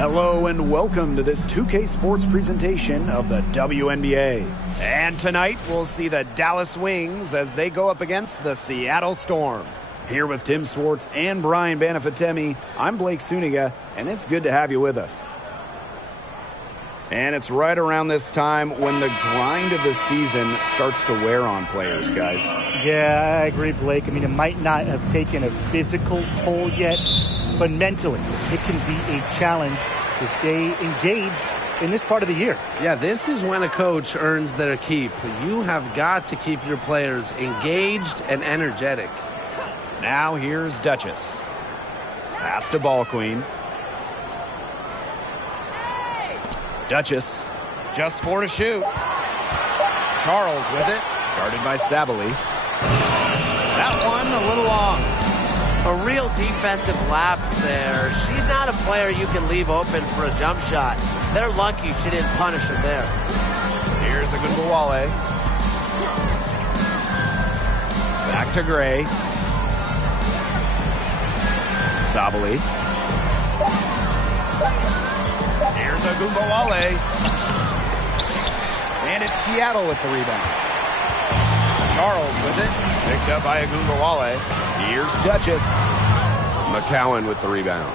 Hello and welcome to this 2K Sports presentation of the WNBA. And tonight we'll see the Dallas Wings as they go up against the Seattle Storm. Here with Tim Swartz and Brian Banafitemi, I'm Blake Suniga, and it's good to have you with us. And it's right around this time when the grind of the season starts to wear on players, guys. Yeah, I agree, Blake. I mean, it might not have taken a physical toll yet, but mentally, it can be a challenge to stay engaged in this part of the year. Yeah, this is when a coach earns their keep. You have got to keep your players engaged and energetic. Now here's Duchess. Pass to Ball Queen. Duchess, just 4 to shoot. Charles with it, guarded by Sabali. That one a little long. A real defensive lapse there. She's not a player you can leave open for a jump shot. They're lucky she didn't punish her there. Here's Agunbowale. Back to Gray. Sabali. Here's Agunbowale. And it's Seattle with the rebound. Charles with it. Picked up by Agunbowale. Here's Duchess. McCowan with the rebound.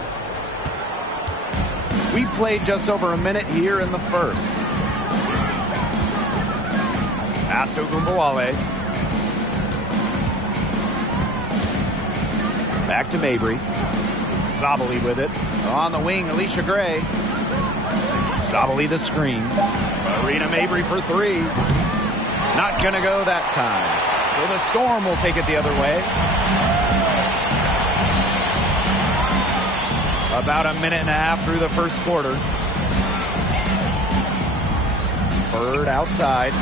We played just over a minute here in the first. Pass to Agunbowale. Back to Mabry. Sabali with it. On the wing, Alicia Gray. Sabali the screen. Marina Mabry for 3. Not going to go that time. So the Storm will take it the other way. About a minute and a half through the first quarter. Bird outside.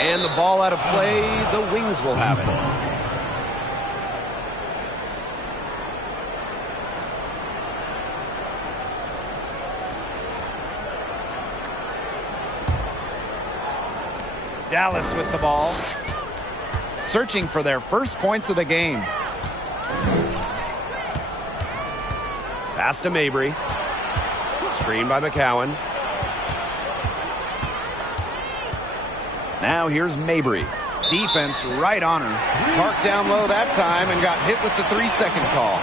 And the ball out of play. The Wings will have it. Dallas with the ball. Searching for their first points of the game. Pass to Mabry. Screen by McCowan. Now here's Mabry. Defense right on her. Parked down low that time and got hit with the 3-second call.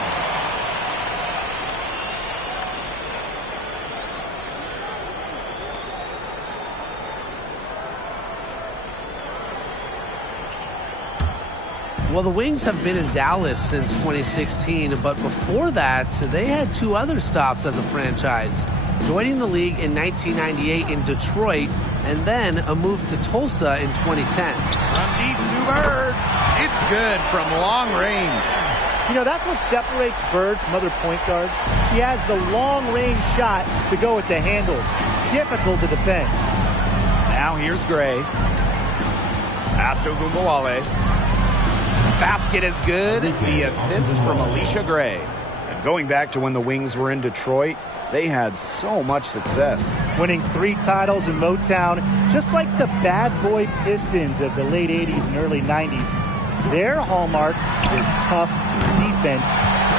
Well, the Wings have been in Dallas since 2016, but before that, they had 2 other stops as a franchise. Joining the league in 1998 in Detroit, and then a move to Tulsa in 2010. From deep to Bird. It's good from long range. You know, that's what separates Bird from other point guards. He has the long-range shot to go with the handles. Difficult to defend. Now here's Gray. Pass to Agunbowale. Basket is good. The assist from Alicia Gray. And going back to when the Wings were in Detroit, they had so much success. Winning 3 titles in Motown, just like the bad boy Pistons of the late 80s and early 90s. Their hallmark is tough defense,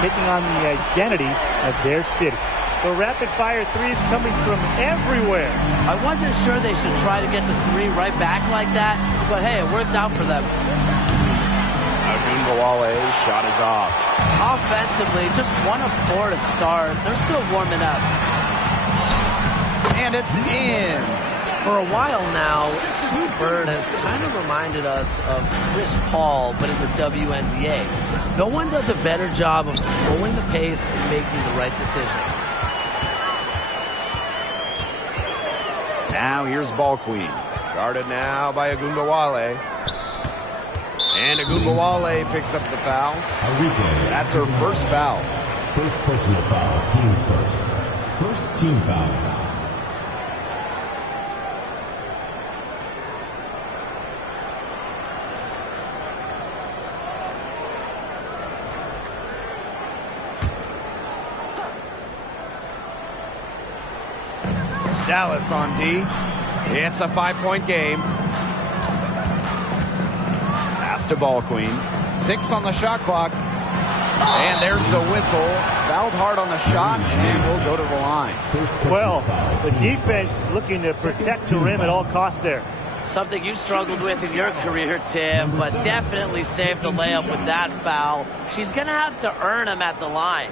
taking on the identity of their city. The rapid-fire threes coming from everywhere. I wasn't sure they should try to get the 3 right back like that, but hey, it worked out for them. Agunbowale's shot is off. Offensively, just 1 of 4 to start. They're still warming up. And it's in. For a while now, Sue Bird has kind of reminded us of Chris Paul, but in the WNBA. No one does a better job of controlling the pace and making the right decision. Now here's Ball Queen. Guarded now by Agunbowale. And Agunbowale picks up the foul. That's her first foul. First personal foul, team's first. First team foul. Dallas on D. It's a 5-point game. to Ball Queen. 6 on the shot clock. And there's the whistle. Fouled hard on the shot, and we'll go to the line. Well, the defense looking to protect the rim at all costs there. Something you struggled with in your career, Tim, but definitely saved the layup with that foul. She's going to have to earn him at the line.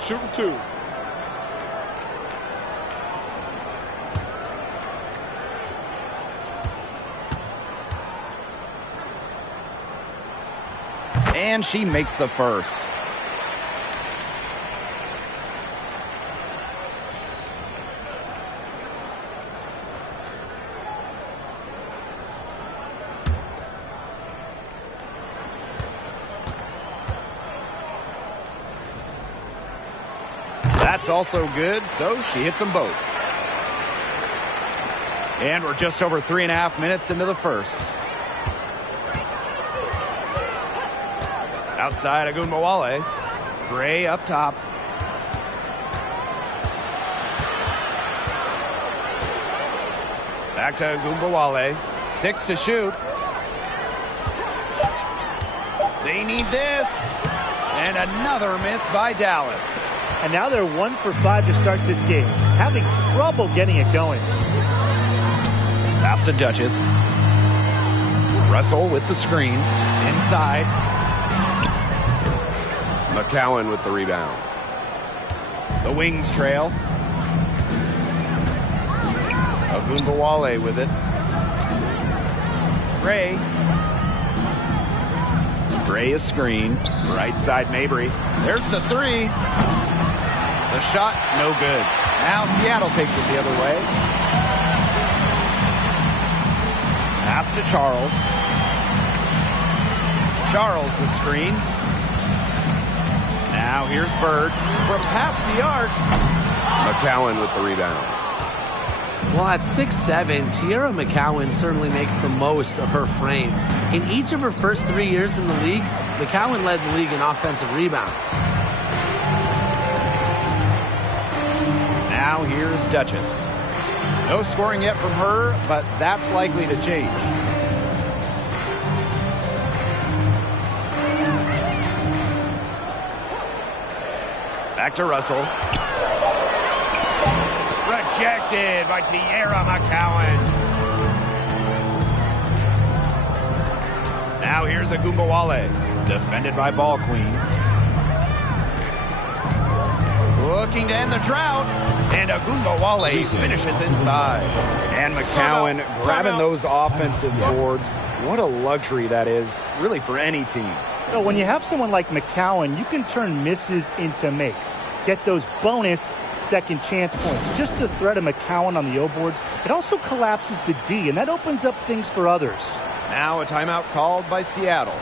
Shooting 2. And she makes the first. That's also good, so she hits them both. And we're just over 3.5 minutes into the first. Outside Agunbowale. Gray up top. Back to Agunbowale. 6 to shoot. They need this. And another miss by Dallas. And now they're 1 for 5 to start this game. Having trouble getting it going. Pass to Duchess. Russell with the screen. Inside. McCowan with the rebound. The Wings trail. Agunbowale with it. Gray. Gray is screen. Right side Mabry. There's the 3. The shot, no good. Now Seattle takes it the other way. Pass to Charles. Charles the screen. Now here's Bird from past the arc. McCowan with the rebound. Well, at 6'7", Tiara McCowan certainly makes the most of her frame. In each of her first 3 years in the league, McCowan led the league in offensive rebounds. Now here's Duchess. No scoring yet from her, but that's likely to change. Back to Russell. Rejected by Tiara McCowan. Now here's Agunbowale. Defended by Ball Queen. Looking to end the drought. And Agunbowale finishes inside. And McCowan grabbing those offensive boards. What a luxury that is, really, for any team. So when you have someone like McCowan, you can turn misses into makes. Get those bonus second chance points. Just the threat of McCowan on the O boards, it also collapses the D, and that opens up things for others. Now a timeout called by Seattle.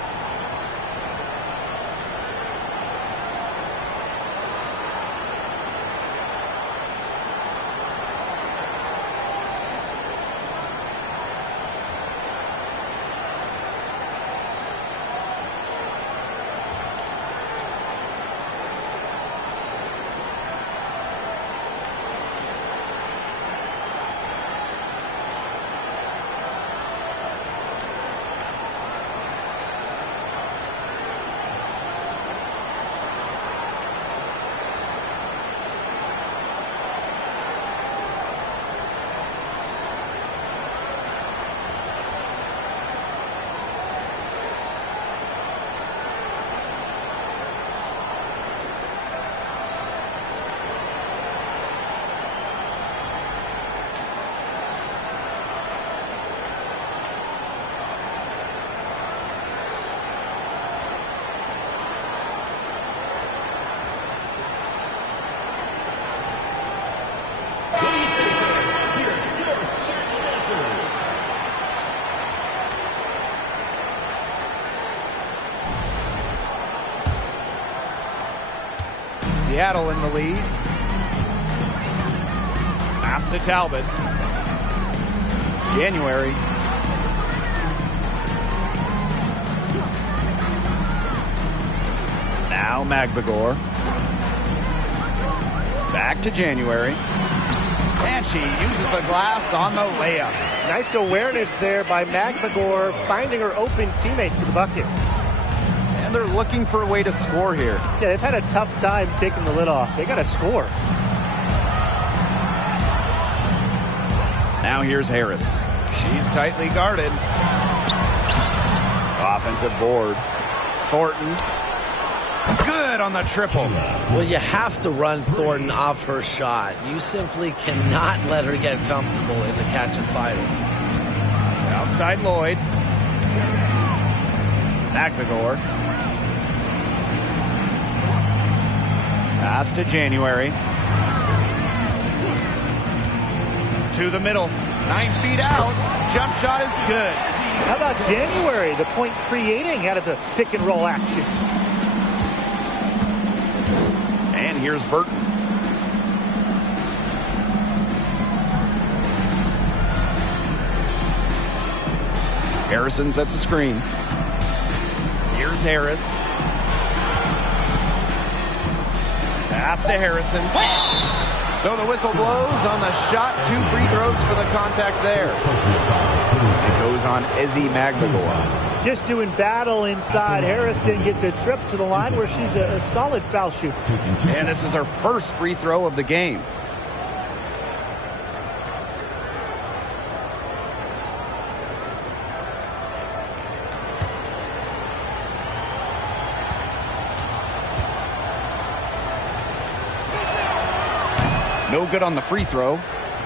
Seattle in the lead. Pass to Talbot. January. Now Magbagor. Back to January. And she uses the glass on the layup. Nice awareness there by Magvagor, finding her open teammate for the bucket. And they're looking for a way to score here. Yeah, they've had a tough time taking the lid off. They got to score. Now here's Harris. She's tightly guarded. Offensive board. Thornton. Good on the triple. Well, you have to run Thornton off her shot. You simply cannot let her get comfortable in the catch and fire. Outside Lloyd. Magvagor. Pass to January. To the middle. 9 feet out. Jump shot is good. How about January, the point creating out of the pick and roll action? And here's Burton. Harrison sets a screen. Here's Harris. Pass to Harrison. So the whistle blows on the shot. 2 free throws for the contact there. It goes on Izzy Magvagor. Just doing battle inside. Harrison gets a trip to the line where she's a solid foul shooter. And this is her first free throw of the game. No good on the free throw.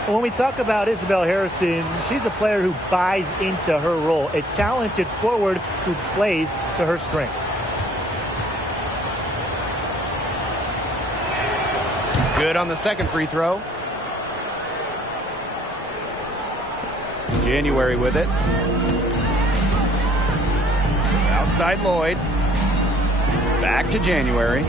When we talk about Isabel Harrison, she's a player who buys into her role, a talented forward who plays to her strengths. Good on the second free throw. January with it. Outside Lloyd. Back to January.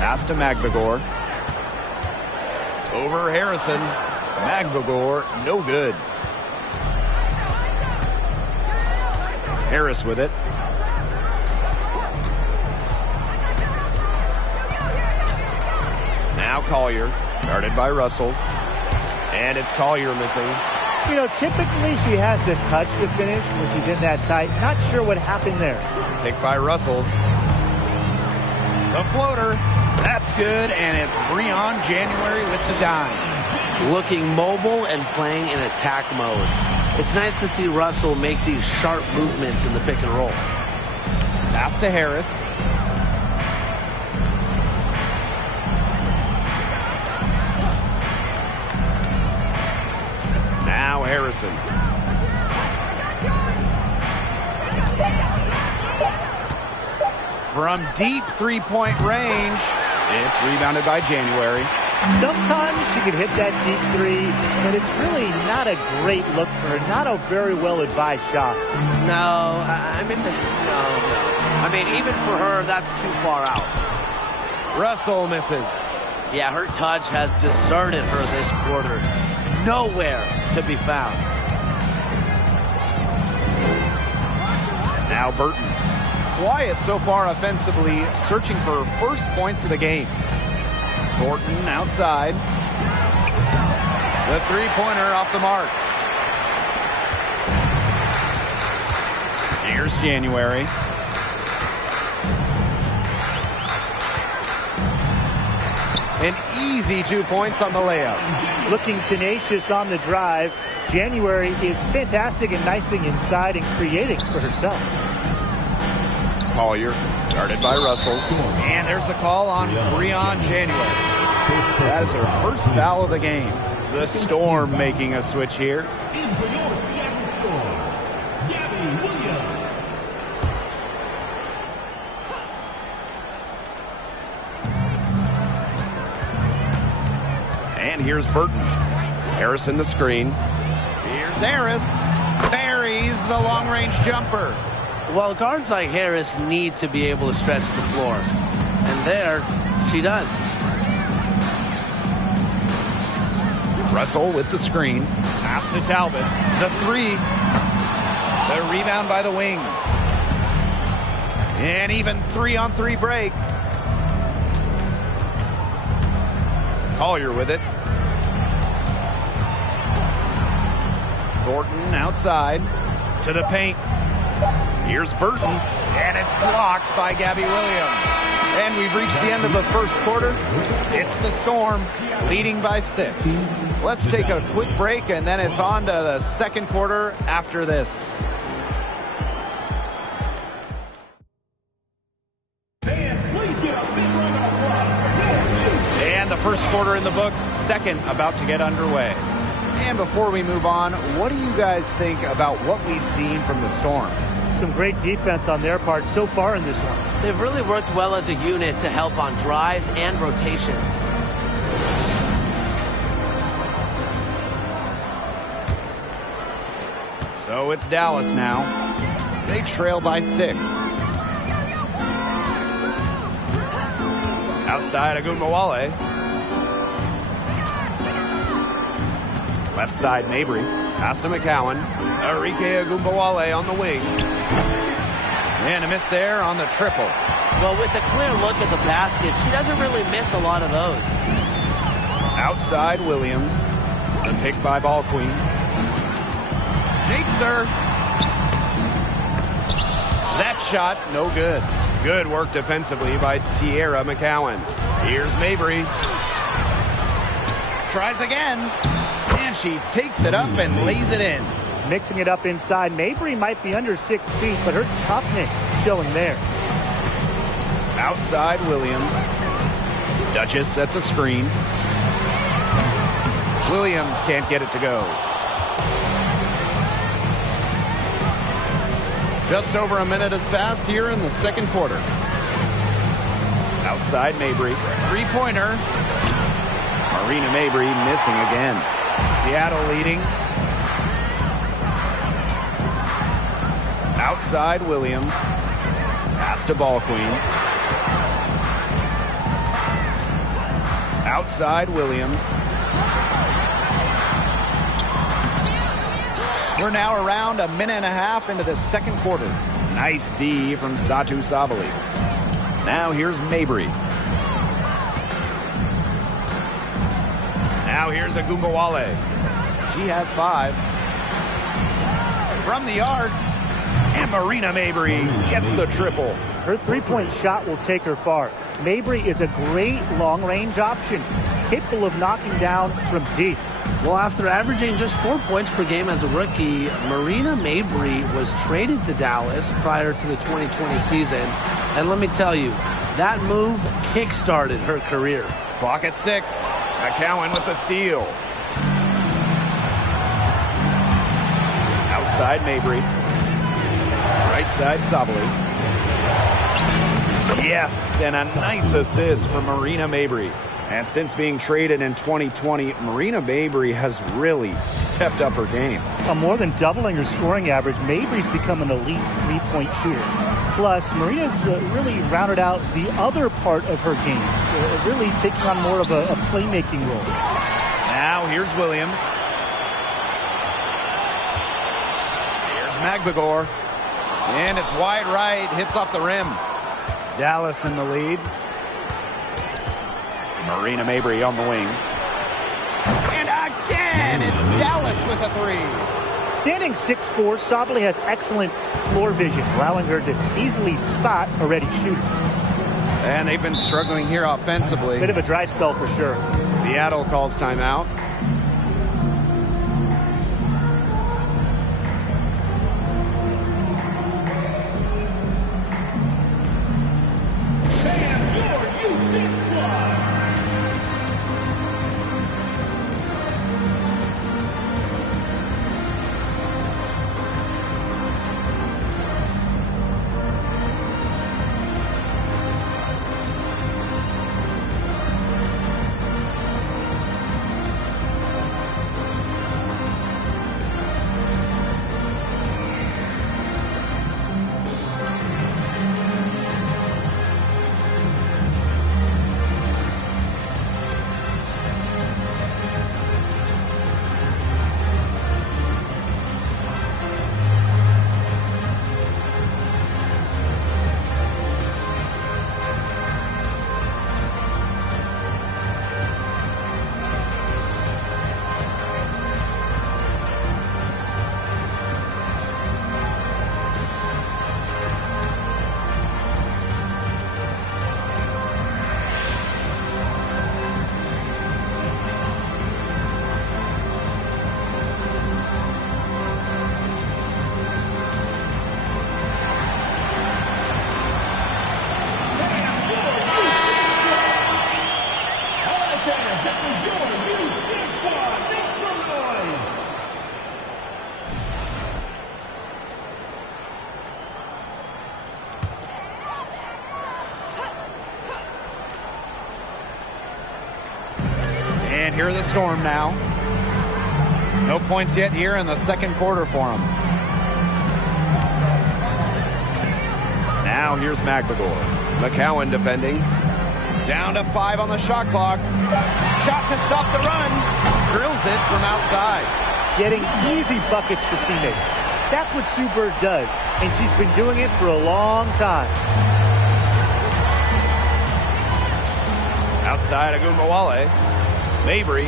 Pass to Magvagor. Over Harrison. Magvagor, no good. Harris with it. Now Collier, guarded by Russell. And it's Collier missing. You know, typically she has the touch to finish when she's in that tight. Not sure what happened there. Picked by Russell. The floater. That's good, and it's Breon January with the dime. Looking mobile and playing in attack mode. It's nice to see Russell make these sharp movements in the pick and roll. Pass to Harris. Now Harrison. From deep three-point range, it's rebounded by January. Sometimes she can hit that deep three, but it's really not a great look for her. Not a very well-advised shot. No, I mean, even for her, that's too far out. Russell misses. Yeah, her touch has deserted her this quarter. Nowhere to be found. Now Burton. Quiet so far offensively, searching for first points of the game. Thornton outside. The three-pointer off the mark. Here's January. An easy 2 points on the layup. Looking tenacious on the drive. January is fantastic and nice being inside and creating for herself. Collier, guarded by Russell. And there's the call on Breon January. That is her first foul of the game. The Storm making a switch here. In for your Seattle Storm, Gabby Williams. And here's Burton. Harrison the screen. Here's Harris. Buries the long-range jumper. Well, guards like Harris need to be able to stretch the floor. And there, she does. Russell with the screen. Pass to Talbot. The three. The rebound by the Wings. And even 3-on-3 break. Collier with it. Thornton outside to the paint. Here's Burton, and it's blocked by Gabby Williams. And we've reached the end of the first quarter. It's the Storm leading by 6. Let's take a quick break, and then it's on to the second quarter after this. And the first quarter in the books, second about to get underway. And before we move on, what do you guys think about what we've seen from the Storm? Some great defense on their part so far in this one. They've really worked well as a unit to help on drives and rotations. So it's Dallas now. They trail by 6. Outside Agunbowale. Left side Mabry. Pass to McCowan. Arike Agunbowale on the wing. And a miss there on the triple. Well, with a clear look at the basket, she doesn't really miss a lot of those. Outside Williams. The pick by Ball Queen. Jakes her. That shot, no good. Good work defensively by Tierra McCowan. Here's Mabry. Tries again. And she takes it up and lays it in. Mixing it up inside. Mabry might be under 6 feet, but her toughness showing there. Outside Williams. Duchess sets a screen. Williams can't get it to go. Just over a minute has passed here in the second quarter. Outside Mabry. Three-pointer. Marina Mabry missing again. Seattle leading. Outside Williams. Pass to Ball Queen. Outside Williams. We're now around a minute and a half into the second quarter. Nice D from Satu Sabali. Now here's Mabry. Now here's Agunbowale. She has 5. From the arc. And Marina Mabry gets the triple. Her three-point shot will take her far. Mabry is a great long-range option, capable of knocking down from deep. Well, after averaging just 4 points per game as a rookie, Marina Mabry was traded to Dallas prior to the 2020 season. And let me tell you, that move kick-started her career. Clock at 6. McCowan with the steal. Outside Mabry. Right side Sabali. Yes, and a nice assist from Marina Mabry. And since being traded in 2020, Marina Mabry has really stepped up her game. More than doubling her scoring average, Mabry's become an elite three-point shooter. Plus, Marina's really rounded out the other part of her games, really taking on more of a playmaking role. Now here's Williams. Here's Magbagor. And it's wide right, hits off the rim. Dallas in the lead. Marina Mabry on the wing. And again, it's Dallas with a 3. Standing 6'4", Sabali has excellent floor vision, allowing her to easily spot a ready shooter. And they've been struggling here offensively. Bit of a dry spell for sure. Seattle calls timeout. And here are the Storm now. No points yet here in the second quarter for them. Now here's McBagor. McCowan defending. Down to 5 on the shot clock. Shot to stop the run. Drills it from outside. Getting easy buckets for teammates. That's what Sue Bird does, and she's been doing it for a long time. Outside Agumbawale. Mabry.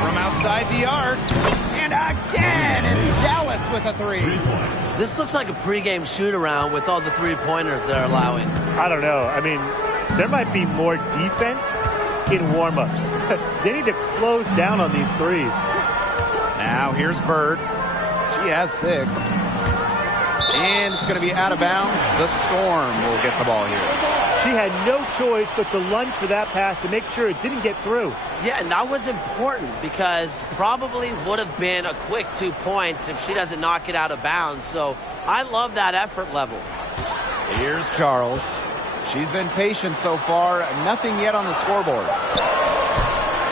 From outside the arc. And again, it's Dallas with a 3. This looks like a pregame shoot-around with all the three-pointers they're allowing. I don't know. I mean, there might be more defense in warm-ups. They need to close down on these threes. Now here's Bird. She has 6. And it's going to be out of bounds. The Storm will get the ball here. She had no choice but to lunge for that pass to make sure it didn't get through. Yeah, and that was important because probably would have been a quick 2 points if she doesn't knock it out of bounds. So I love that effort level. Here's Charles. She's been patient so far. Nothing yet on the scoreboard.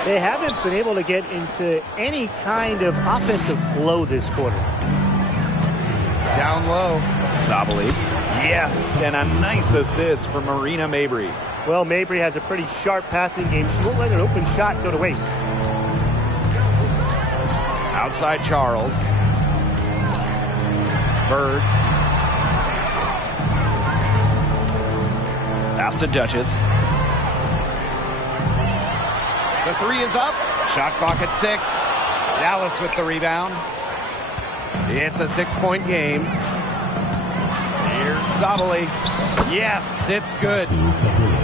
They haven't been able to get into any kind of offensive flow this quarter. Down low. Sabali. Yes, and a nice assist from Marina Mabry. Well, Mabry has a pretty sharp passing game. She won't let an open shot go to waste. Outside Charles. Bird. Pass to Duchess. The 3 is up. Shot clock at 6. Dallas with the rebound. It's a 6-point game. Here's Sabali. Yes, it's good.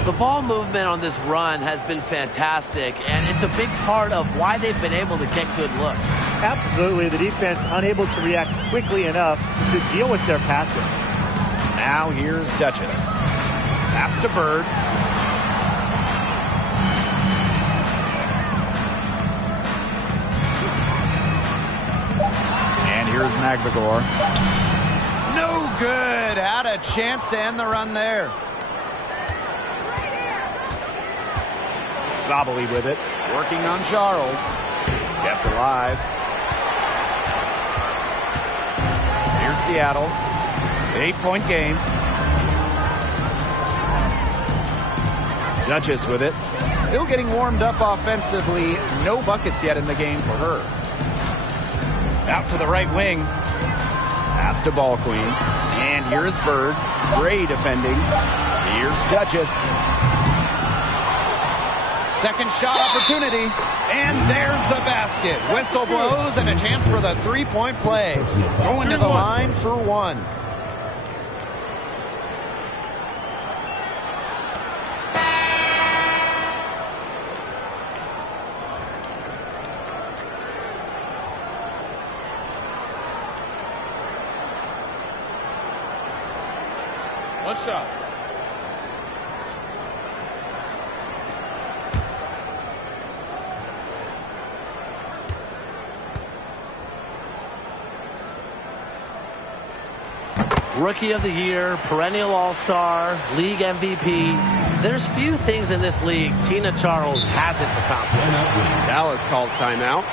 The ball movement on this run has been fantastic, and it's a big part of why they've been able to get good looks. Absolutely. The defense unable to react quickly enough to deal with their passing. Now here's Duchess. Pass to Bird. And here's McBagor. No good. Had a chance to end the run there. Sabali with it. Working on Charles. Kept alive. Here's Seattle. 8-point game. Duchess with it. Still getting warmed up offensively. No buckets yet in the game for her. Out to the right wing. Pass to Ball Queen. And here's Bird. Gray defending. Here's Duchess. Second shot opportunity. And there's the basket. Whistle blows and a chance for the 3-point play. Going to the line for 1. What's up? Rookie of the Year, perennial All-Star, league MVP. There's few things in this league Tina Charles hasn't accomplished. Dallas calls timeout.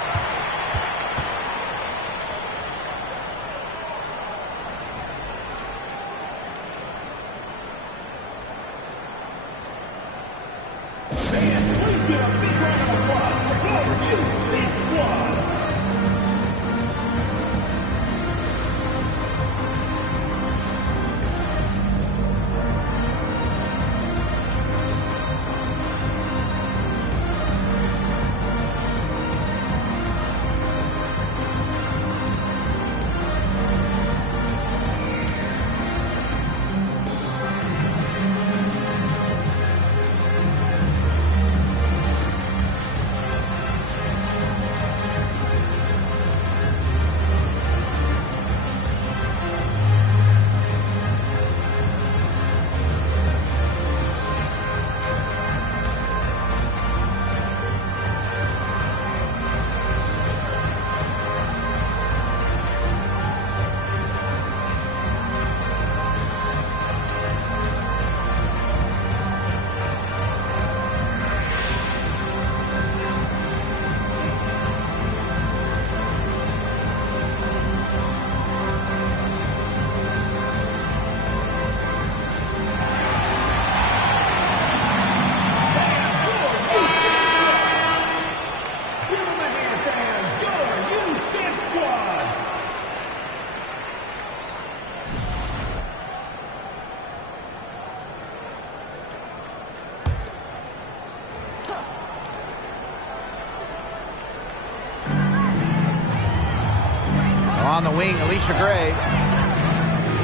the wing, Alicia Gray.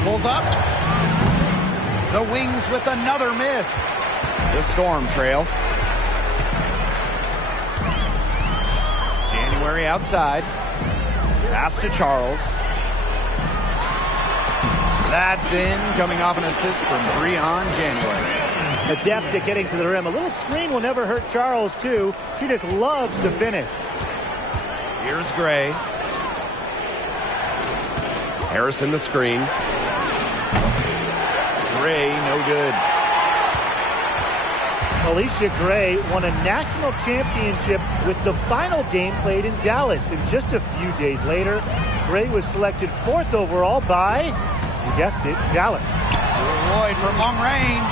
Pulls up. The Wings with another miss. The Storm trail. January outside. Pass to Charles. That's in, coming off an assist from Breon January. Adept at getting to the rim. A little screen will never hurt Charles, too. She just loves to finish. Here's Gray. Harrison the screen. Gray, no good. Alicia Gray won a national championship with the final game played in Dallas. And just a few days later, Gray was selected 4th overall by, you guessed it, Dallas. Lloyd from long range.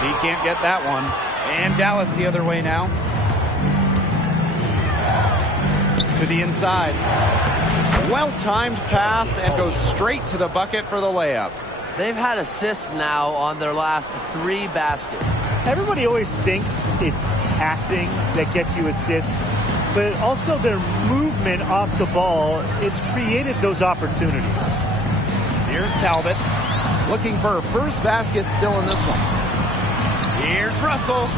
She can't get that one. And Dallas the other way now. To the inside. Well-timed pass and goes straight to the bucket for the layup. They've had assists now on their last 3 baskets. Everybody always thinks it's passing that gets you assists, but also their movement off the ball, it's created those opportunities. Here's Talbot, looking for her first basket still in this one. Here's Russell.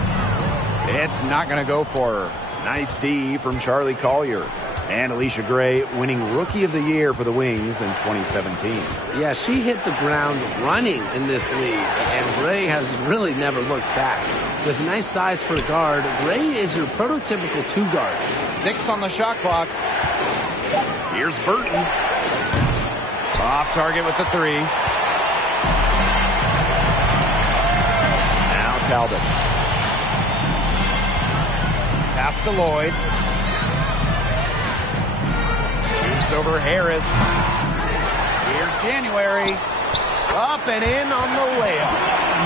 It's not going to go for her. Nice D from Charlie Collier. And Alicia Gray winning Rookie of the Year for the Wings in 2017. Yeah, she hit the ground running in this league, and Gray has really never looked back. With nice size for a guard, Gray is your prototypical 2-guard. 6 on the shot clock. Here's Burton. Off target with the 3. Now Talbot. Pass to Lloyd. Shoots over Harris. Here's January. Up and in on the layup.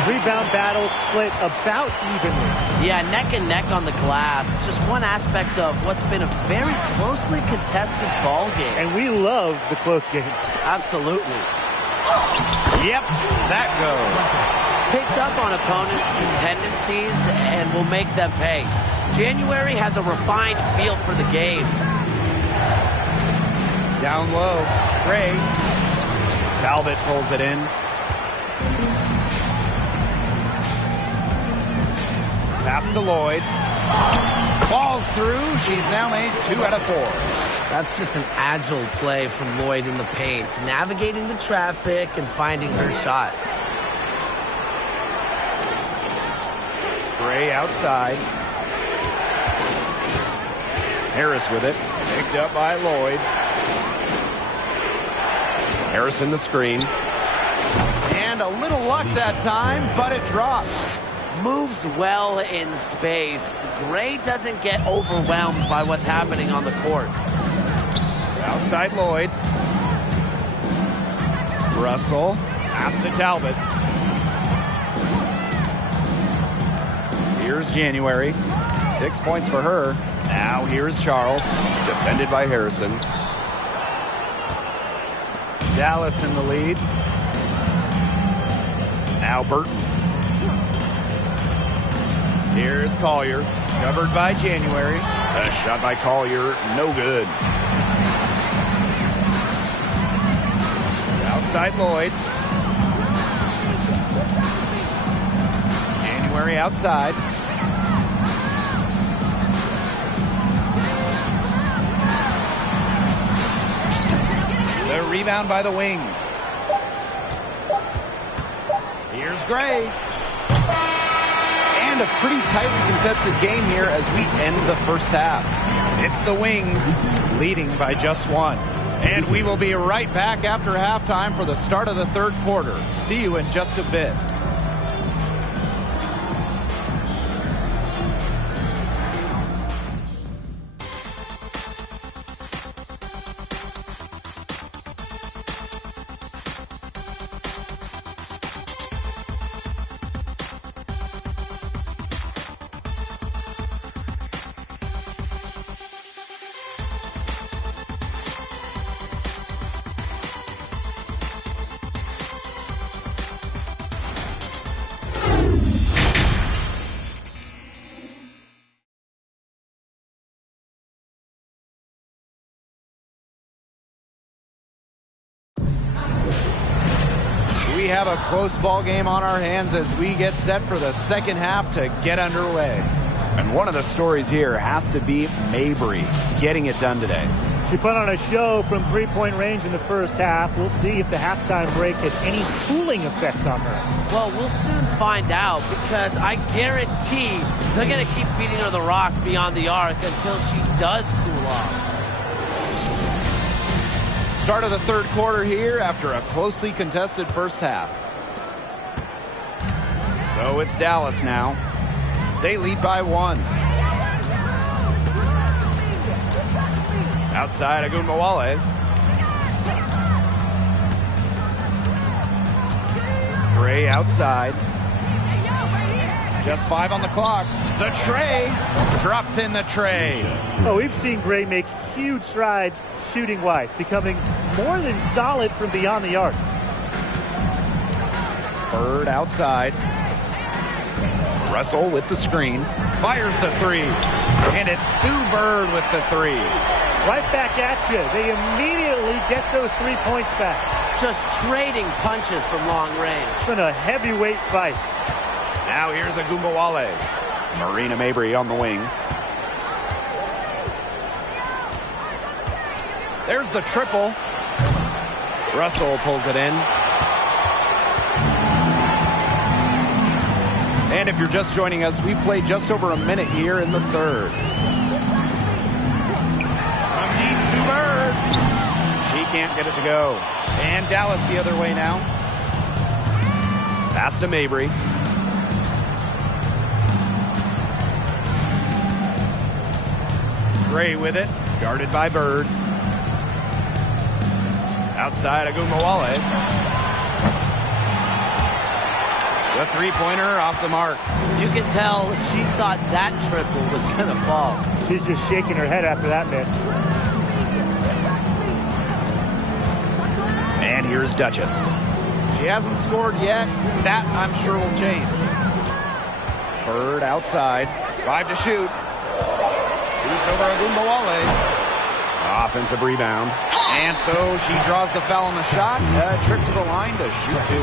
Rebound battle split about evenly. Yeah, neck and neck on the glass. Just one aspect of what's been a very closely contested ball game. And we love the close games. Absolutely. Yep, that goes. Picks up on opponents' tendencies and will make them pay. January has a refined feel for the game. Down low, Gray. Talbot pulls it in. Pass to Lloyd. Falls through. She's now made 2 out of 4. That's just an agile play from Lloyd in the paint, navigating the traffic and finding her shot. Gray outside. Harris with it. Picked up by Lloyd. Harrison the screen. And a little luck that time, but it drops. Moves well in space. Gray doesn't get overwhelmed by what's happening on the court. Outside Lloyd. Russell. Pass to Talbot. Here's January. 6 points for her. Now here's Charles. Defended by Harrison. Dallas in the lead. Now Burton. Here's Collier. Covered by January. A shot by Collier. No good. Outside Lloyd. January outside. The rebound by the Wings. Here's Gray. And a pretty tightly contested game here as we end the first half. It's the Wings leading by just 1. And we will be right back after halftime for the start of the third quarter. See you in just a bit. a close ball game on our hands as we get set for the second half to get underway. And one of the stories here has to be Mabry getting it done today. She put on a show from three-point range in the first half. We'll see if the halftime break had any cooling effect on her. Well, we'll soon find out, because I guarantee they're going to keep feeding her the rock beyond the arc until she does cool off. Start of the third quarter here after a closely contested first half. So it's Dallas now. They lead by 1. Outside Agunbowale. Gray outside. Just 5 on the clock. The tray. Drops in the tray. Oh, we've seen Gray make huge strides shooting-wise, becoming more than solid from beyond the arc. Bird outside. Russell with the screen. Fires the 3. And it's Sue Bird with the 3. Right back at you. They immediately get those 3 points back. Just trading punches from long range. It's been a heavyweight fight. Now here's Agunbowale. Marina Mabry on the wing. There's the triple. Russell pulls it in. And if you're just joining us, we played just over a minute here in the third. From deep, Sue Bird. She can't get it to go. And Dallas the other way now. Pass to Mabry. Gray with it. Guarded by Bird. Outside Agunbowale. The three-pointer off the mark. You can tell she thought that triple was going to fall. She's just shaking her head after that miss. And here's Duchess. She hasn't scored yet. That, I'm sure, will change. Bird outside. 5 to shoot. Shoots over Agunbowale. Offensive rebound. And so she draws the foul on the shot. A trip to the line to shoot 2.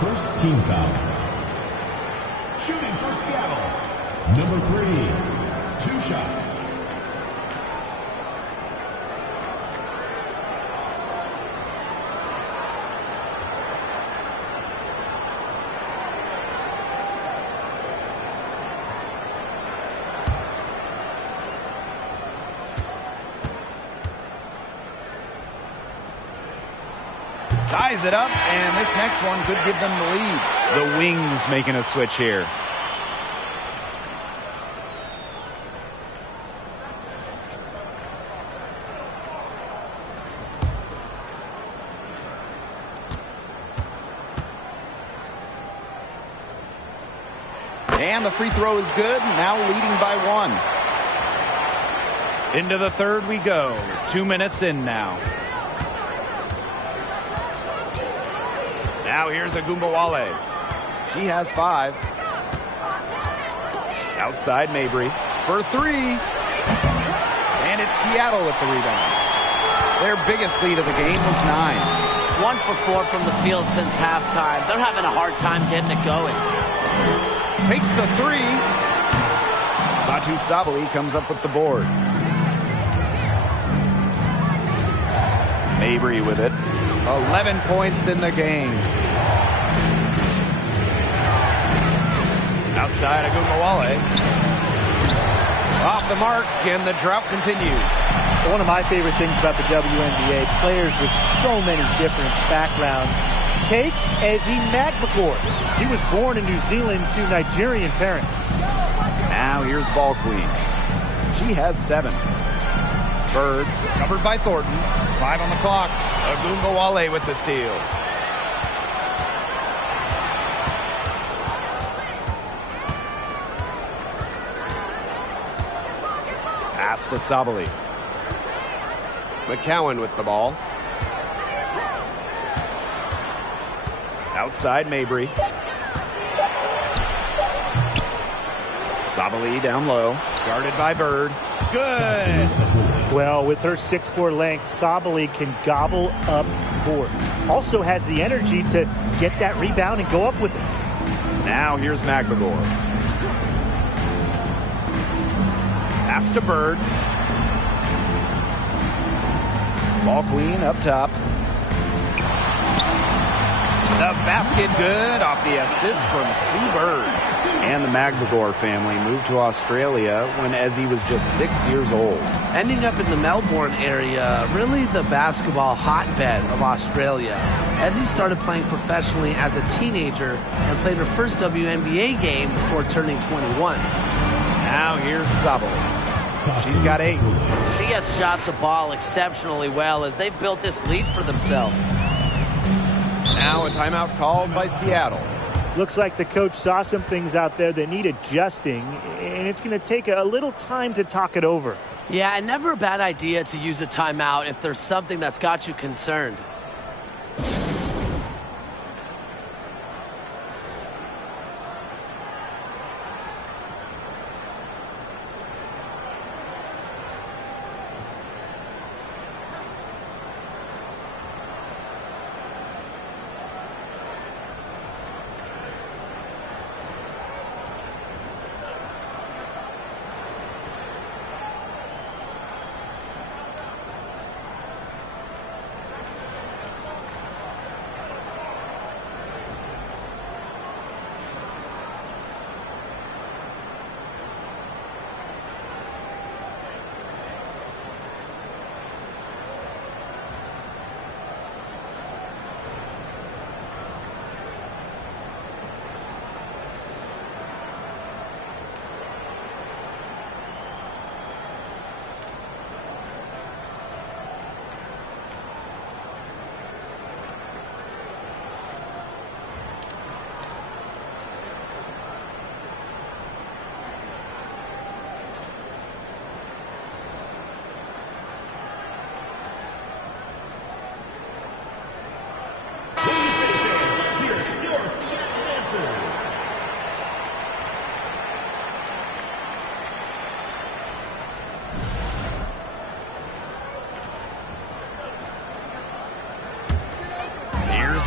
First team foul. Shooting for Seattle. Number 3. 2 shots. Ties it up, and this next one could give them the lead. The Wings making a switch here. And the free throw is good, now leading by 1. Into the third we go. 2 minutes in now. Now here's Agunbowale. She has 5. Outside Mabry for 3. And it's Seattle with the rebound. Their biggest lead of the game was 9. 1 for 4 from the field since halftime. They're having a hard time getting it going. Takes the 3. Satu Sabali comes up with the board. Mabry with it. 11 points in the game. Outside Agunbowale. Off the mark, and the drought continues. One of my favorite things about the WNBA, players with so many different backgrounds. Take Ezzy Magbacore. He was born in New Zealand to Nigerian parents. Now here's Ball Queen. She has 7. Bird, covered by Thornton. 5 on the clock. Agunbowale with the steal. Pass to Sabali. McCowan with the ball. Outside Mabry. Sabali down low. Guarded by Bird. Good. Well, with her 6'4" length, Sabali can gobble up boards. also has the energy to get that rebound and go up with it. Now here's McMagor. Pass to Bird. Ball queen up top. The basket good off the assist from Sue Bird. And the McMagor family moved to Australia when Ezzy was just 6 years old. Ending up in the Melbourne area, really the basketball hotbed of Australia. Ezzy started playing professionally as a teenager and played her first WNBA game before turning 21. Now here's Sabel. She's got 8. She has shot the ball exceptionally well as they've built this lead for themselves. Now a timeout called by Seattle. Looks like the coach saw some things out there that need adjusting, and it's going to take a little time to talk it over. Yeah, and never a bad idea to use a timeout if there's something that's got you concerned.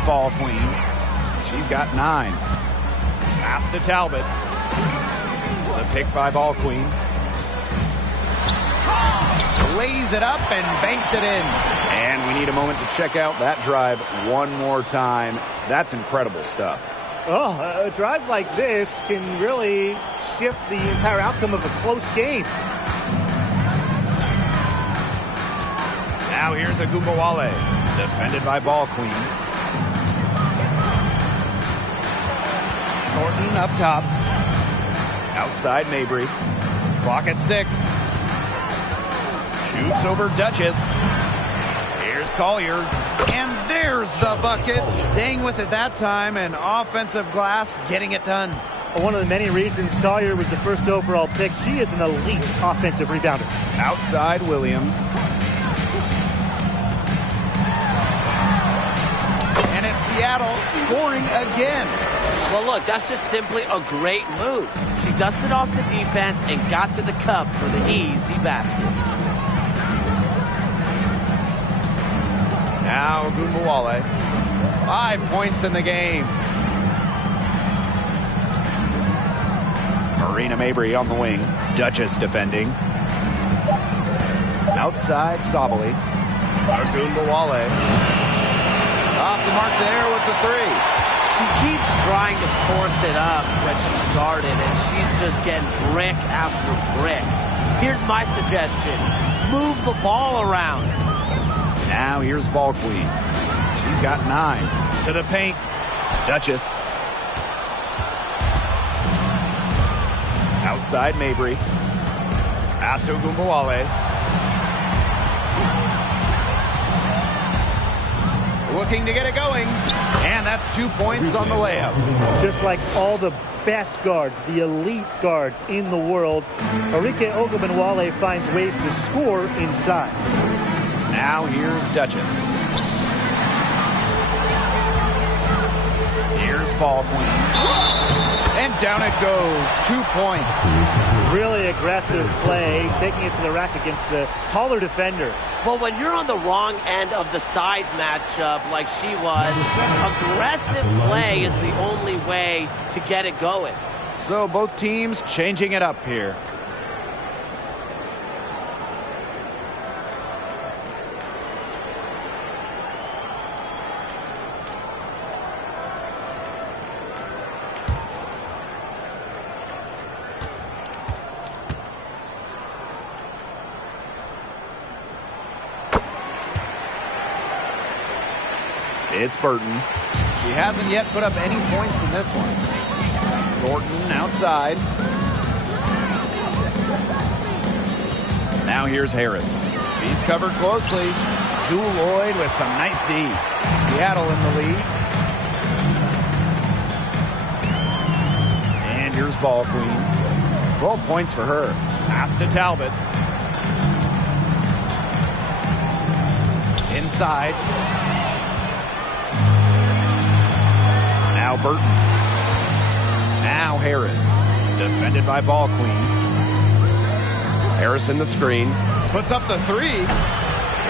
Ball queen. She's got 9. Pass to Talbot. The pick by ball queen. Lays it up and banks it in. And we need a moment to check out that drive one more time. That's incredible stuff. Oh, a drive like this can really shift the entire outcome of a close game. Now here's Agumbawale. Defended by ball queen. Norton up top. Outside Mabry. Clock at 6. Shoots over Duchess. Here's Collier. And there's the bucket. Staying with it that time. And offensive glass getting it done. One of the many reasons Collier was the first overall pick. She is an elite offensive rebounder. Outside Williams. And it's Seattle scoring again. Well, look, that's just simply a great move. She dusted off the defense and got to the cup for the easy basket. Now Agumbawale. 5 points in the game. Marina Mabry on the wing. Duchess defending. Outside Sabali. Agumbawale. Off the mark there with the 3. She keeps trying to force it up when she's guarded, and she's just getting brick after brick. Here's my suggestion. Move the ball around. Now here's ball queen. She's got 9. To the paint. Duchess. Outside Mabry. Pass to Agumbawale. Looking to get it going. And that's 2 points on the layup. Just like all the best guards, the elite guards in the world, Arike Ogunbowale finds ways to score inside. Now here's Duchess. Here's ball queen. And down it goes. 2 points. Really aggressive play, taking it to the rack against the taller defender. Well, when you're on the wrong end of the size matchup like she was, aggressive play is the only way to get it going. So both teams changing it up here. It's Burton. He hasn't yet put up any points in this one. Thornton outside. Now here's Harris. He's covered closely. Jewel Lloyd with some nice D. Seattle in the lead. And here's Ball Queen. 12 points for her. Pass to Talbot. Inside. Now Burton. Now Harris. Defended by Ball Queen. Harris in the screen. Puts up the three.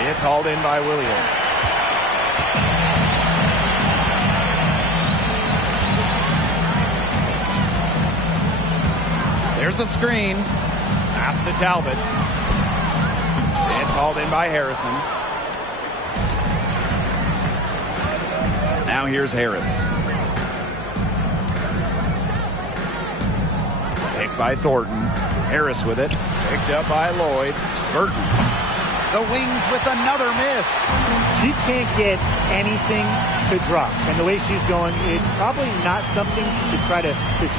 It's hauled in by Williams. There's a screen. Pass to Talbot. It's hauled in by Harrison. Now here's Harris. Picked by Thornton. Harris with it. Picked up by Lloyd. Burton. The wings with another miss. She can't get anything to drop. And the way she's going, it's probably not something to try to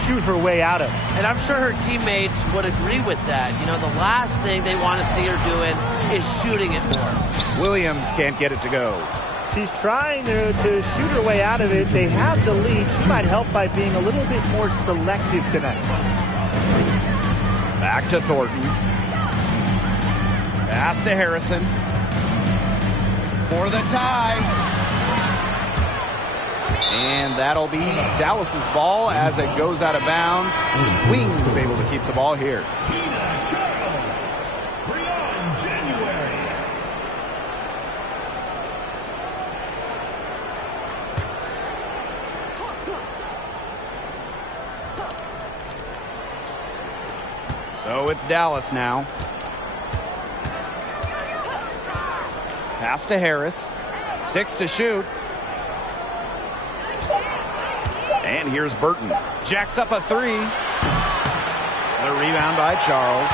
shoot her way out of. And I'm sure her teammates would agree with that. You know, the last thing they want to see her doing is shooting it more. Williams can't get it to go. She's trying to shoot her way out of it. They have the lead. She might help by being a little bit more selective tonight. Back to Thornton. Pass to Harrison. For the tie. And that'll be Dallas's ball as it goes out of bounds. Wings is able to keep the ball here. So it's Dallas now. Pass to Harris. 6 to shoot. And here's Burton. Jacks up a three. The rebound by Charles.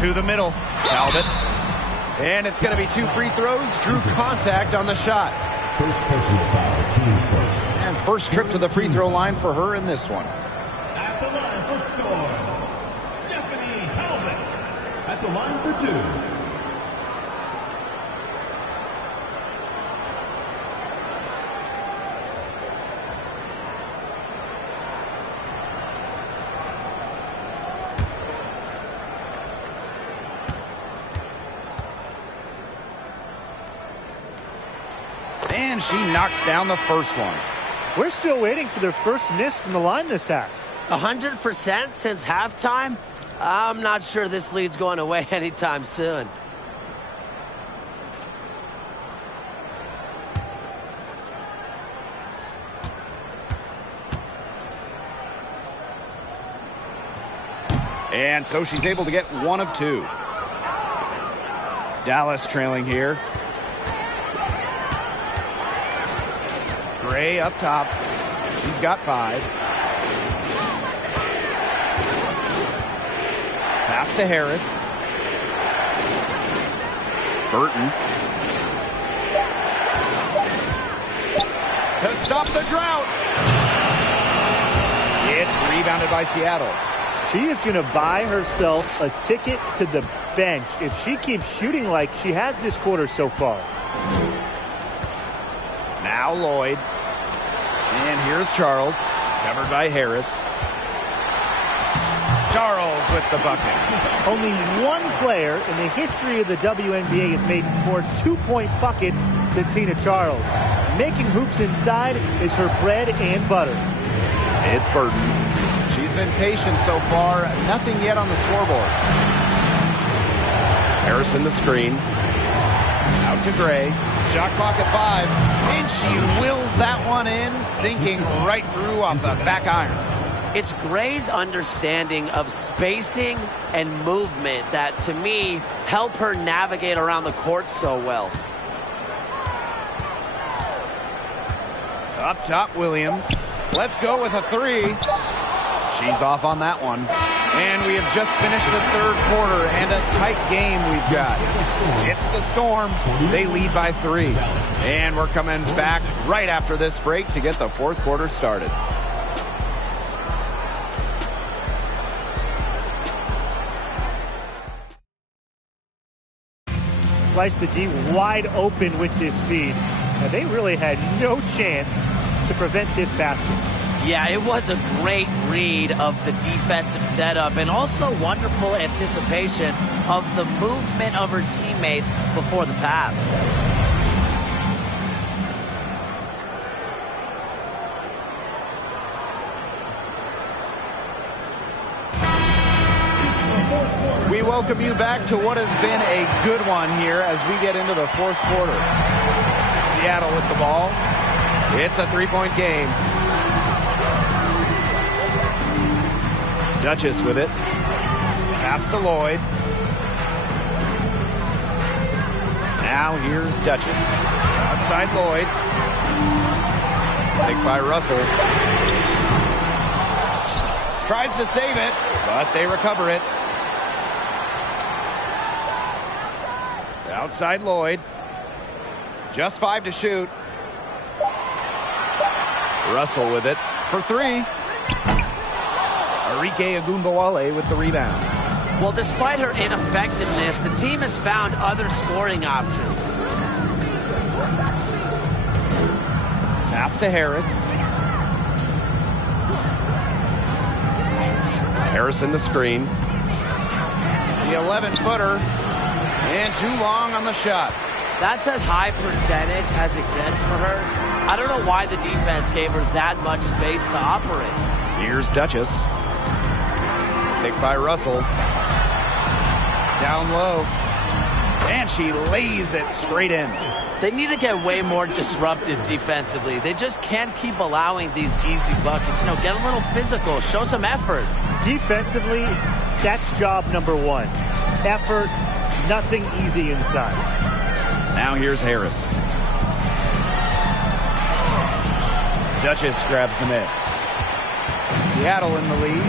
To the middle. Talbot. And it's going to be 2 free throws. Drew contact on the shot. First personal foul, team's first. And first trip to the free throw line for her in this one. At the line for score, Stephanie Talbot. At the line for 2. And she knocks down the first one. We're still waiting for their first miss from the line this half. 100% since halftime? I'm not sure this lead's going away anytime soon. And so she's able to get 1 of 2. Dallas trailing here. Gray up top. She's got 5. Pass to Harris. Burton. To stop the drought. It's rebounded by Seattle. She is going to buy herself a ticket to the bench if she keeps shooting like she has this quarter so far. Now Lloyd. And here's Charles. Covered by Harris. Charles with the bucket. Only one player in the history of the WNBA has made more 2-point buckets than Tina Charles. Making hoops inside is her bread and butter. It's Burton. She's been patient so far. Nothing yet on the scoreboard. Harrison the screen. Out to Gray. Shot clock at 5. And she wills that one in, sinking right through off the back irons. It's Gray's understanding of spacing and movement that, to me, help her navigate around the court so well. Up top, Williams. Let's go with a 3. She's off on that one. And we have just finished the third quarter, and a tight game we've got. It's the Storm. They lead by 3. And we're coming back right after this break to get the fourth quarter started. Slice the D wide open with this feed. Now, they really had no chance to prevent this basket. Yeah, it was a great read of the defensive setup and also wonderful anticipation of the movement of her teammates before the pass. We welcome you back to what has been a good one here as we get into the fourth quarter. Seattle with the ball. It's a 3-point game. Duchess with it. Pass to Lloyd. Now here's Duchess. Outside Lloyd. Picked by Russell. Tries to save it, but they recover it. Outside Lloyd. Just 5 to shoot. Russell with it for 3. Arike Agumbawale with the rebound. Well, despite her ineffectiveness, the team has found other scoring options. Pass to Harris. Harrison the screen. The 11-footer. And too long on the shot. That's as high percentage as it gets for her. I don't know why the defense gave her that much space to operate. Here's Duchess. Picked by Russell. Down low. And she lays it straight in. They need to get way more disruptive defensively. They just can't keep allowing these easy buckets. You know, get a little physical. Show some effort. Defensively, that's job number 1. Effort, nothing easy inside. Now here's Harris. Duchess grabs the miss. Seattle in the lead.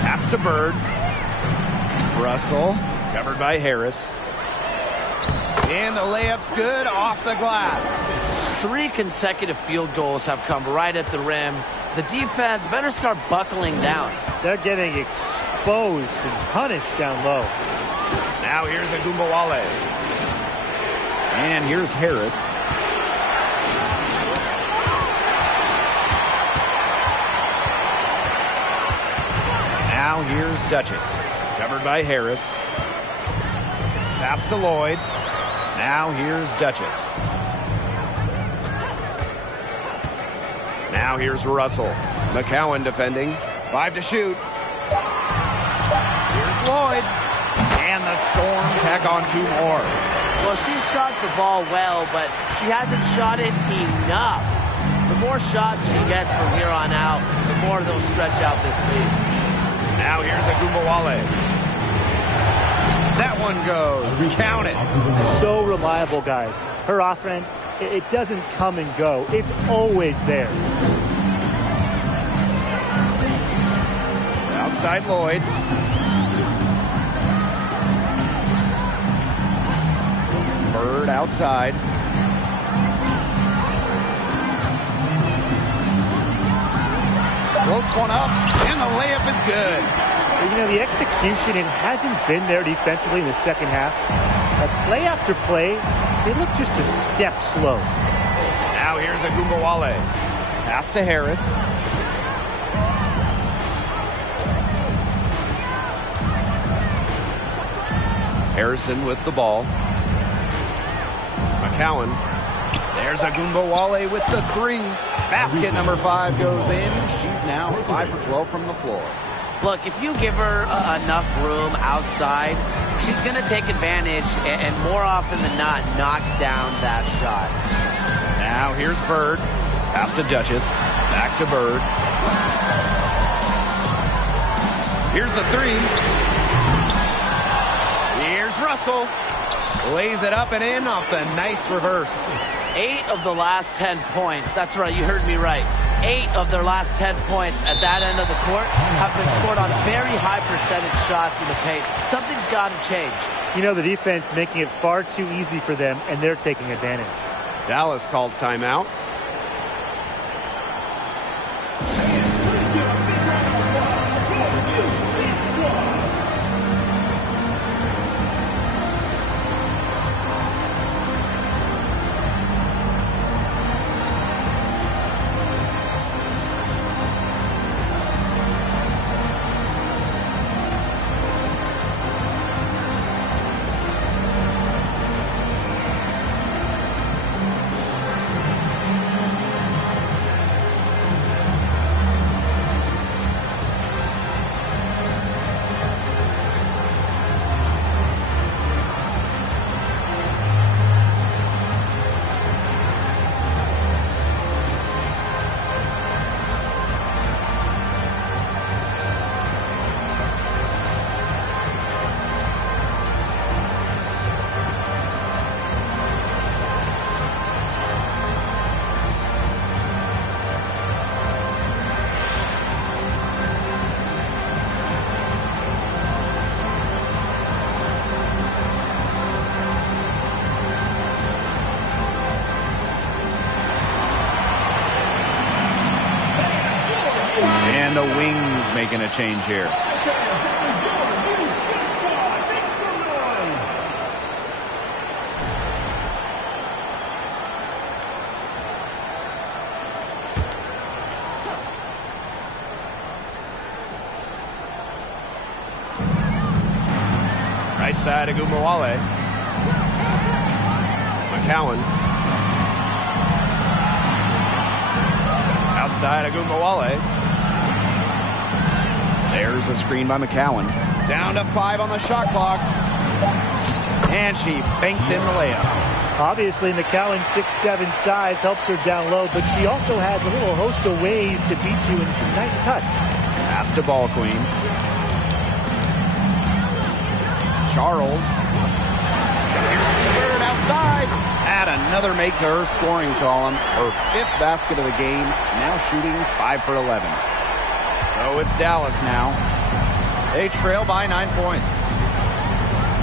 Pass to Bird. Russell, covered by Harris. And the layup's good off the glass. 3 consecutive field goals have come right at the rim. The defense better start buckling down. They're getting exposed and punished down low. Now here's Agumbawale. And here's Harris. Now here's Duchess. Covered by Harris. Pass to Lloyd. Now here's Duchess. Now here's Russell. McCowan defending. 5 to shoot. Here's Lloyd. And the Storm tack on 2 more. Well, she shot the ball well, but she hasn't shot it enough. The more shots she gets from here on out, the more they'll stretch out this lead. Now here's Agumbawale. That one goes. Count it. So reliable, guys. Her offense, it doesn't come and go. It's always there. Outside Lloyd. Bird outside. Floats one up, and the layup is good. You know, the execution, it hasn't been there defensively in the second half. But play after play, they look just a step slow. Now here's Agumbawale. Pass to Harris. Harrison with the ball. McCowan. There's Agumbawale with the 3. Basket number 5 goes in. She's now 5 for 12 from the floor. Look, if you give her enough room outside, she's going to take advantage and more often than not knock down that shot. Now here's Bird. Pass to Duchess. Back to Bird. Here's the 3. Here's Russell. Lays it up and in off the nice reverse. 8 of the last 10 points. That's right, you heard me right. 8 of their last 10 points at that end of the court have been scored on very high percentage shots in the paint. Something's got to change. You know, the defense making it far too easy for them, and they're taking advantage. Dallas calls timeout. And the Wings making a change here. Right side, Agumbawale. McCowan. Outside, Agumbawale. There's a screen by McCowan. Down to 5 on the shot clock. And she banks in the layup. Obviously, McCowan's 6'7" size helps her down low, but she also has a little host of ways to beat you in some nice touch. Pass to Ball Queen. Charles. Bird outside. Add another make to her scoring column. Her 5th basket of the game. Now shooting 5 for 11. So it's Dallas now. They trail by 9 points.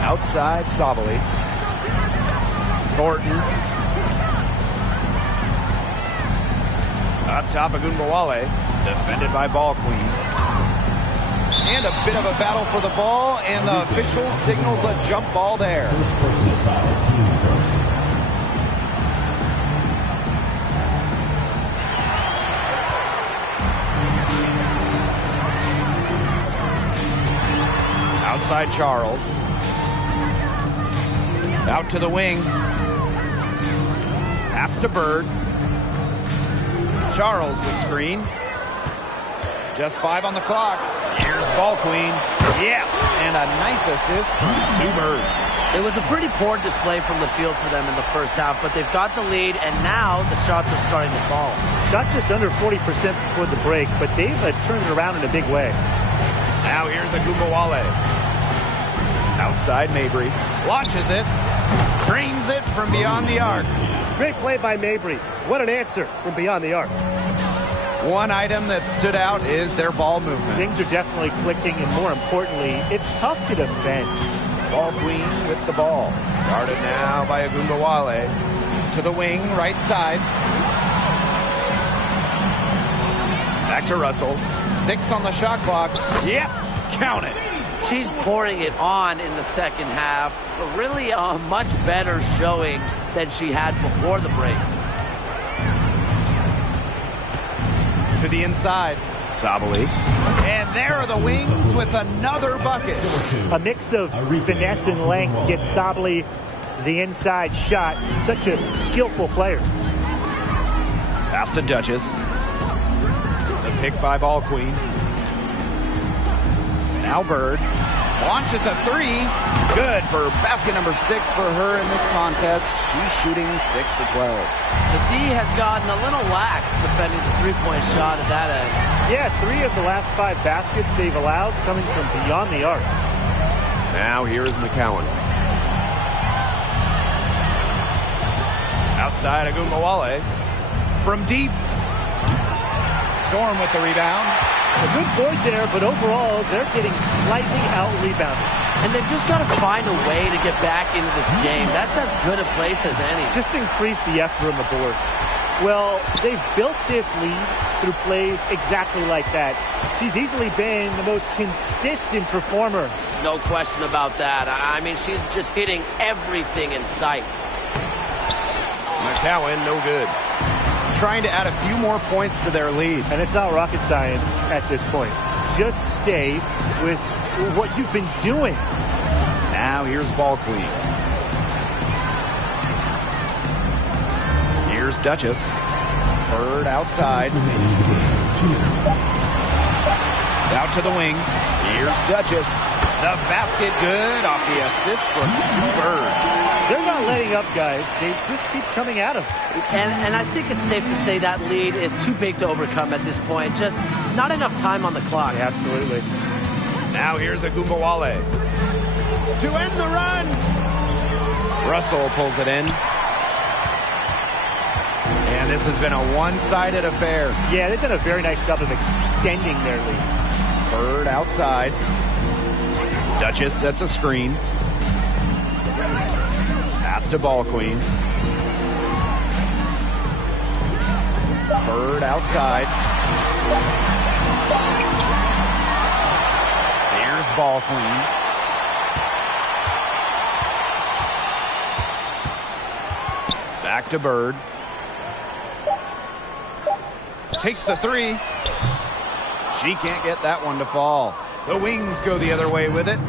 Outside, Sabali. Thornton. Up top, Agumbawale. Defended by Ball Queen. And a bit of a battle for the ball, and the official signals a jump ball there. Outside Charles. Out to the wing. Pass to Bird. Charles the screen. Just 5 on the clock. Here's Ball Queen. Yes! And a nice assist from Sue Bird. It was a pretty poor display from the field for them in the first half, but they've got the lead, and now the shots are starting to fall. Shot just under 40% before the break, but they've turned it around in a big way. Now here's Agumbawale. Outside Mabry. Launches it. Drains it from beyond the arc. Great play by Mabry. What an answer from beyond the arc. One item that stood out is their ball movement. Things are definitely clicking, and more importantly, it's tough to defend. Ball Queen with the ball. Guarded now by Agumbawale. To the wing, right side. Back to Russell. 6 on the shot clock. Yep, count it. She's pouring it on in the second half. Really a much better showing than she had before the break. To the inside. Sabali. And there are the Wings with another bucket. A mix of finesse and length gets Sabally the inside shot. Such a skillful player. Pass to Duchess. The pick by Ball Queen. Now Bird launches a three. Good for basket number 6 for her in this contest. She's shooting 6 for 12. The D has gotten a little lax defending the three-point shot at that end. Yeah, 3 of the last 5 baskets they've allowed coming from beyond the arc. Now here is McCowan. Outside Agumbawale. From deep. Storm with the rebound. A good board there, but overall, they're getting slightly out-rebounded. And they've just got to find a way to get back into this game. That's as good a place as any. Just increase the effort on the boards. Well, they've built this lead through plays exactly like that. She's easily been the most consistent performer. No question about that. I mean, she's just hitting everything in sight. McCowan, no good. Trying to add a few more points to their lead. And it's not rocket science at this point. Just stay with what you've been doing. Now here's Ball Queen. Here's Duchess. Bird outside. Out to the wing. Here's Duchess. The basket good off the assist from Bird. They're not letting up, guys. They just keep coming at them. And I think it's safe to say that lead is too big to overcome at this point. Just not enough time on the clock. Yeah, absolutely. Now here's Agumbawale. To end the run. Russell pulls it in. And this has been a one-sided affair. Yeah, they've done a very nice job of extending their lead. Bird outside. Duchess sets a screen. Pass to Ball Queen. Bird outside. Here's Ball Queen. Back to Bird. Takes the three. She can't get that one to fall. The Wings go the other way with it.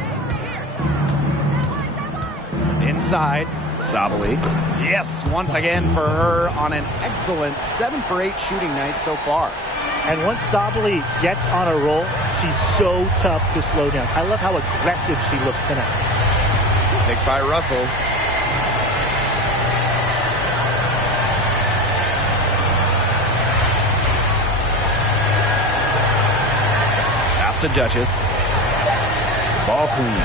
Inside, Sabally. Yes, once again for her on an excellent 7 for 8 shooting night so far. And once Sabally gets on a roll, she's so tough to slow down. I love how aggressive she looks tonight. Picked by Russell. Pass to Duchess. Ball Queen.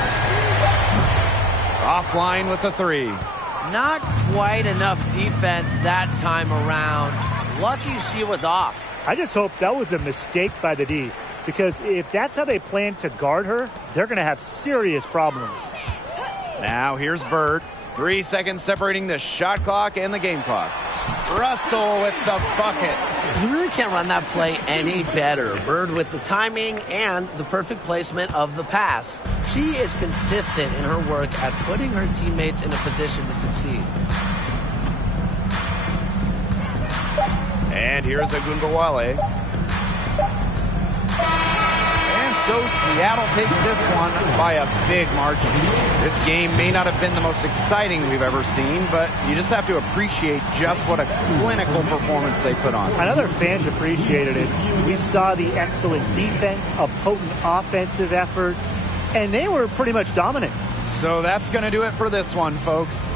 Offline with the three. Not quite enough defense that time around. Lucky she was off. I just hope that was a mistake by the D, because if that's how they plan to guard her, they're going to have serious problems. Now here's Bird. 3 seconds separating the shot clock and the game clock. Russell with the bucket. You really can't run that play any better. Bird with the timing and the perfect placement of the pass. She is consistent in her work at putting her teammates in a position to succeed. And here's Agumbawale. And so Seattle takes this one by a big margin. This game may not have been the most exciting we've ever seen, but you just have to appreciate just what a clinical performance they put on. And other fans appreciated it. We saw the excellent defense, a potent offensive effort, and they were pretty much dominant. So that's going to do it for this one, folks.